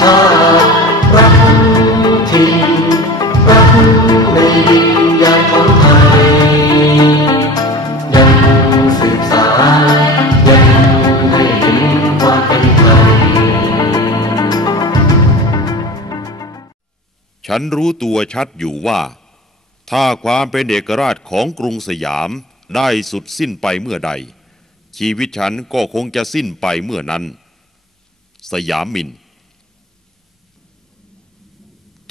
ชาติรักถิ่นรักในดินแดนของไทย ยังสืบสานยังให้เห็นความเป็นไทย ฉันรู้ตัวชัดอยู่ว่า ถ้าความเป็นเอกราชของกรุงสยามได้สุดสิ้นไปเมื่อใด ชีวิตฉันก็คงจะสิ้นไปเมื่อนั้น สยามมิน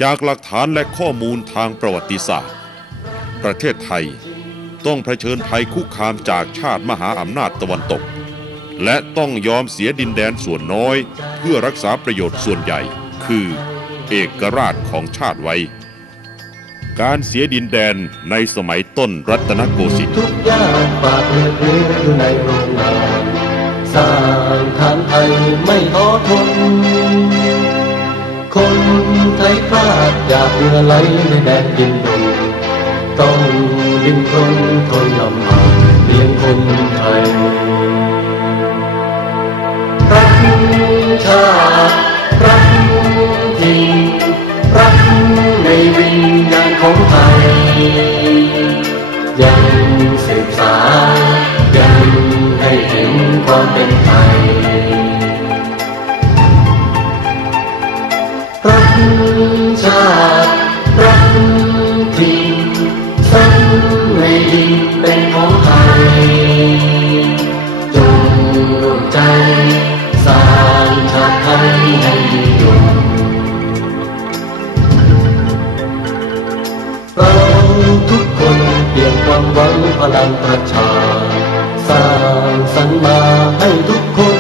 จากหลักฐานและข้อมูลทางประวัติศาสตร์ ประเทศไทยต้องเผชิญภัยคุกคามจากชาติมหาอำนาจตะวันตก และต้องยอมเสียดินแดนส่วนน้อย เพื่อรักษาประโยชน์ส่วนใหญ่ คือเอกราชของชาติไว้ การเสียดินแดนในสมัยต้นรัตนโกสินทร์ทุกยากฝากเลือเรืออยู่ในโรงงานสร้างฐานไทยไม่ท้อทนคน ไทยพลาดอยากเรือไหลในแดนดินดงต้องดิ้นรนทนลำบากเลี้ยงคนไทยรักชาติรักถิ่นรักในวิญญาณของไทยยัง พลังประชา สร้างสรรมาให้ทุกคน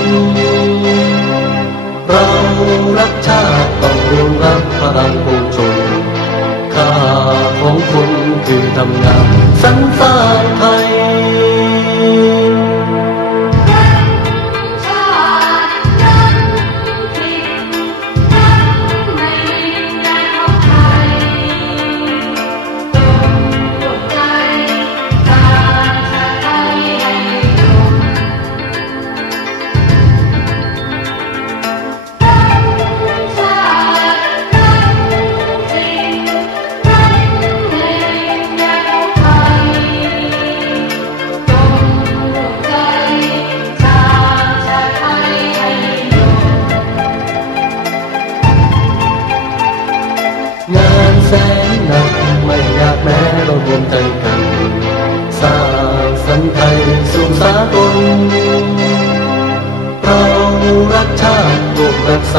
เรารักชาติต้องรวมรักพลังปวงชนค่าของคนคือทำงานสรรสร้างไทย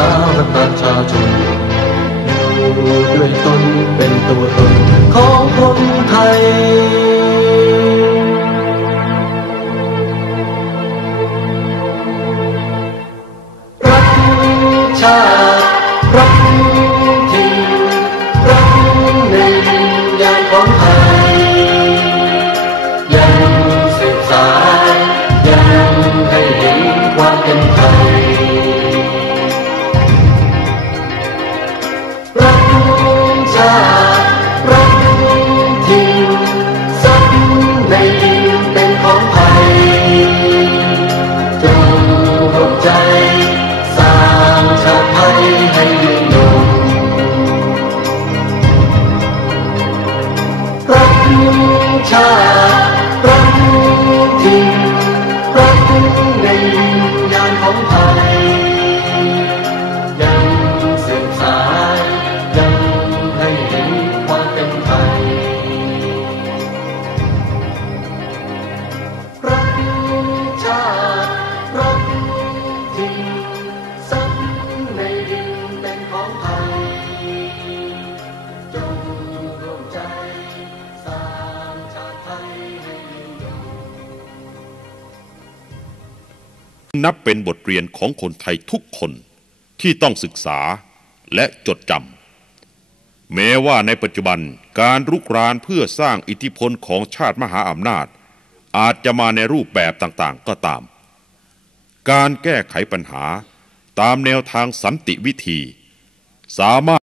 าและประชาชนอยู่ด้วยตนเป็นตัวตนของคนไทย รักชาติ ចាព្រំ นับเป็นบทเรียนของคนไทยทุกคนที่ต้องศึกษาและจดจำแม้ว่าในปัจจุบันการรุกรานเพื่อสร้างอิทธิพลของชาติมหาอำนาจ อาจจะมาในรูปแบบต่างๆก็ตาม การแก้ไขปัญหาตามแนวทางสันติวิธี สามารถ